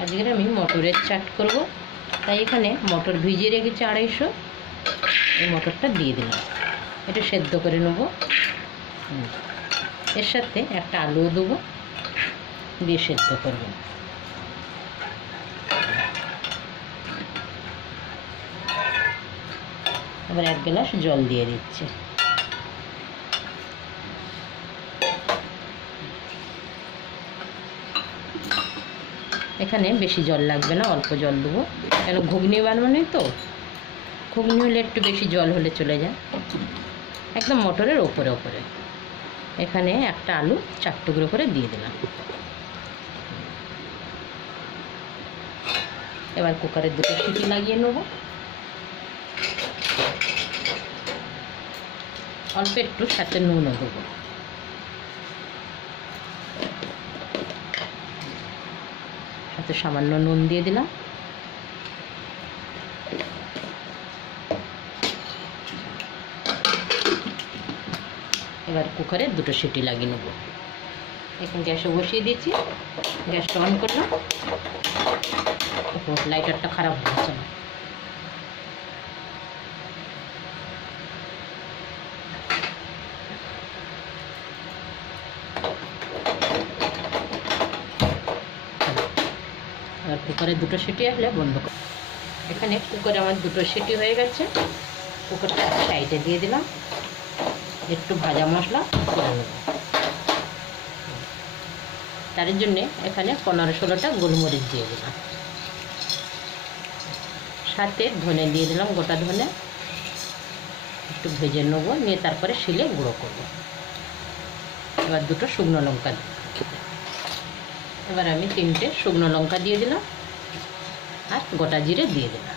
আজকে আমি মটরের চাট করব, তাই এখানে মটর ভিজিয়ে রেখেছি 250। এই মটরটা দিয়ে দিলাম, এটা সেদ্ধ করে নেব। এর সাথে একটা আলুও দেবো, দিয়ে সেদ্ধ করব। এবার 1 গ্লাস জল দিয়ে দিচ্ছি। এখানে বেশি জল লাগবে না, অল্প জল দেবো, কেন ঘুগনি বানানো তো। ঘুগনি হলে একটু বেশি জল হলে চলে যায়। একদম মটরের ওপরে ওপরে এখানে একটা আলু 4 টুকরো করে দিয়ে দিলাম। এবার কুকারের 2টো সিটি লাগিয়ে নেব। অল্প একটু সাথে নুনও দেবো। সাথে সামান্য নুন দিয়ে দিলাম। এবার কুকারে 2টো সিটি লাগিয়ে নেব। এখন গ্যাসে বসিয়ে দিয়েছি, গ্যাসটা অন করলাম। লাইটারটা খারাপ হচ্ছে না। এবার কুকারে 2টো সিটি আসলে বন্ধ কর। এখানে কুকারে আমার 2টো সিটি হয়ে গেছে। কুকারটা সাইডে দিয়ে দিলাম, একটু ভাজা মশলা করে নেব। তার জন্যে এখানে 15-16টা গোলমরিচ দিয়ে দিলাম, সাথে ধনে দিয়ে দিলাম, গোটা ধনে। একটু ভেজে নেব, নিয়ে তারপরে শিলে গুঁড়ো করব। এবার 2টো শুকনো লঙ্কা দিই। এবার আমি 3টে শুকনো লঙ্কা দিয়ে দিলাম আর গোটা জিরে দিয়ে দিলাম।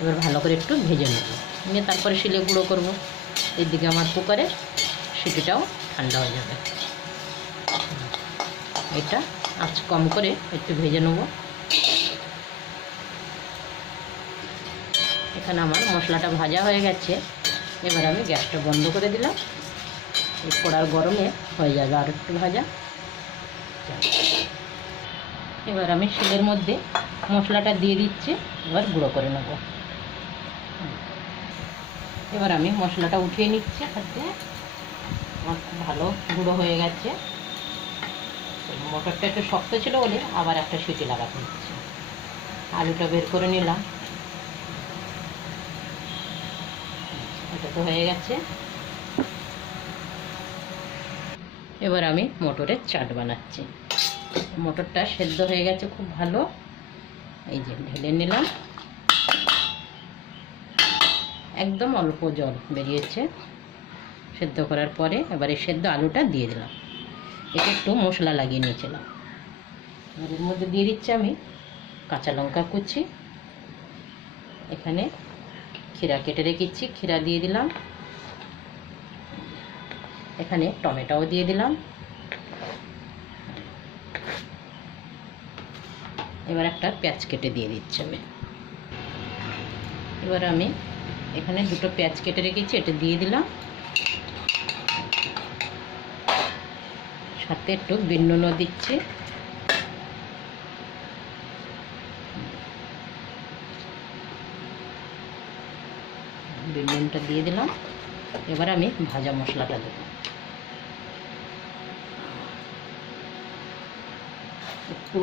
এবার ভালো করে একটু ভেজে নেব, নিয়ে তারপরে শিলে গুঁড়ো করব। এদিকে আমার কুকারের সিটিটাও ঠান্ডা হয়ে যাবে। এটা আঁচ কম করে একটু ভেজে নেব। এখানে আমার মশলাটা ভাজা হয়ে গেছে। এবার আমি গ্যাসটা বন্ধ করে দিলাম। এই কড়ার গরমে হয়ে যাবে আর একটু ভাজা। এবার আমি শিলের মধ্যে মশলাটা দিয়ে দিচ্ছি, এবার গুঁড়ো করে নেব। এবার আমি মশলাটা উঠিয়ে নিচ্ছি হাতে। আমার খুব ভালো গুঁড়ো হয়ে গেছে। মটরটা একটু শক্ত ছিল বলে আবার একটা সিটি লাগাতে হচ্ছে। আলুটা বের করে নিলাম, এটা তো হয়ে গেছে। এবার আমি মটরের চাট বানাচ্ছি। মটরটা সেদ্ধ হয়ে গেছে খুব ভালো। এই যে ঢেলে নিলাম, একদম অল্প জল বেরিয়েছে সেদ্ধ করার পরে। এবার এই সেদ্ধ আলুটা দিয়ে দিলাম। এটা একটু মশলা লাগিয়ে নিয়েছিলাম। এর মধ্যে দিয়ে দিচ্ছি আমি কাঁচা লঙ্কা কুচি। এখানে ক্ষীরা কেটে রেখেছি, ক্ষীরা দিয়ে দিলাম। এখানে টমেটোও দিয়ে দিলাম। এবার একটা পেঁয়াজ কেটে দিয়ে দিচ্ছি আমি। এবার আমি এখানে 2টো পেঁয়াজ কেটে রেখেছি, এটা দিয়ে দিলাম। সাথে একটু বিট নুনও দিচ্ছি। বিট নুনটা দিয়ে দিলাম। এবার আমি ভাজা মশলাটা দেব। একটু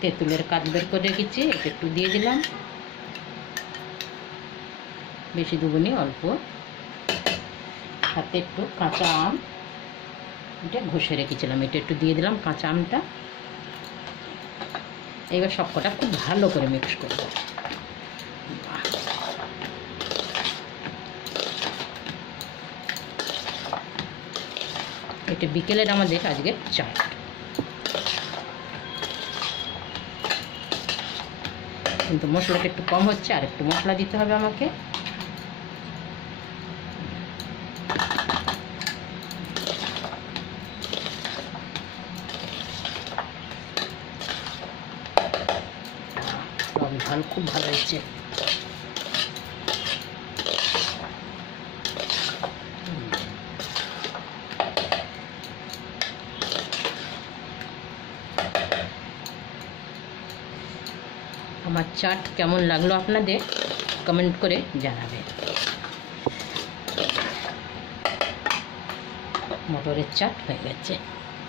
তেঁতুলের কাঠ বের করে রেখেছি, এটা একটু দিয়ে দিলাম। বেশি দুগুনি অল্প। সাথে একটু কাঁচা আম, এটা ঘষে রেখেছিলাম, এটা একটু দিয়ে দিলাম কাঁচা আমটা। এবার সবকটা খুব ভালো করে মিক্স করব। এটা বিকেলের আমাদের আজকের চাট। কিন্তু মশলাটা একটু কম হচ্ছে, আর একটু মশলা দিতে হবে আমাকে। ঝাল খুব ভালো হয়েছে। আমার চাট কেমন লাগলো আপনাদের কমেন্ট করে জানাবেন। মটরের চাট হয়ে গেছে।